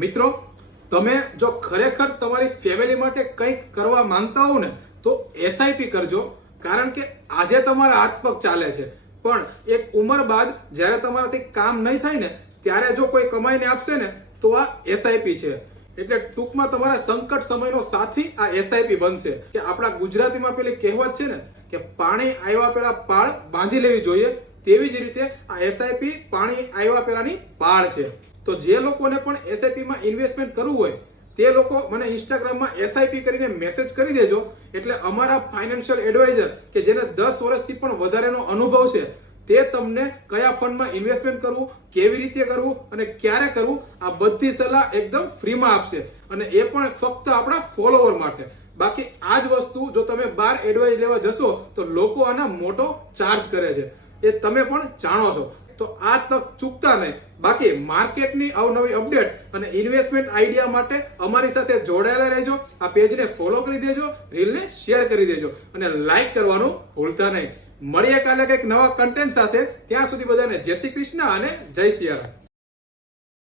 મિત્રો, તમે જો ખરેખર તમારી ફેમિલી માટે કંઈક કરવા માંગતા હો ને તો એસઆઈપી કરજો, કારણ કે આજે તમારા હાથ પગ ચાલે છે, પણ એક ઉંમર બાદ જ્યારે તમારાથી કામ નહીં થાય ને ત્યારે જો કોઈ કમાઈને આપશે ને તો આ એસઆઈપી છે. એટલે ટૂંકમાં તમારા સંકટ સમયનો સાથી આ એસઆઈપી બનશે. કે આપણા ગુજરાતીમાં પેલી કહેવત છે ને કે પાણી આવ્યા પહેલા પાળ બાંધી લેવી જોઈએ, તેવી જ રીતે આ એસઆઈપી પાણી આવ્યા પહેલાની પાળ છે. તો જે લોકોને પણ એસઆઈપી માં ઇન્વેસ્ટમેન્ટ કરવું હોય તે લોકો મને ઇન્સ્ટાગ્રામમાં એસઆઈપી કરીને મેસેજ કરી દેજો. એટલે અમારા ફાઇનાન્શિયલ એડવાઇઝર કે જેને 10 વર્ષથી પણ વધારેનો અનુભવ છે તે તમને કયા ફંડમાં ઇન્વેસ્ટમેન્ટ કરવું, કેવી રીતે કરવું અને ક્યારે કરવું, આ બધી સલાહ એકદમ ફ્રીમાં આપશે. અને એ પણ ફક્ત આપણા ફોલોવર માટે. બાકી આ જ વસ્તુ જો તમે બહાર એડવાઇસ લેવા જશો તો લોકો આના મોટો ચાર્જ કરે છે, એ તમે પણ જાણો છો. તો આ તક ચૂકતા નહીં. બાકી માર્કેટની અવનવી અપડેટ અને ઇન્વેસ્ટમેન્ટ આઈડિયા માટે અમારી સાથે જોડાયેલા રહેજો. આ પેજને ફોલો કરી દેજો, રીલને શેર કરી દેજો અને લાઈક કરવાનું ભૂલતા નહીં. મળીએ કાલે કંઈક નવા કન્ટેન્ટ સાથે. ત્યાં સુધી બધાને જય શ્રી કૃષ્ણ અને જય સિયારામ.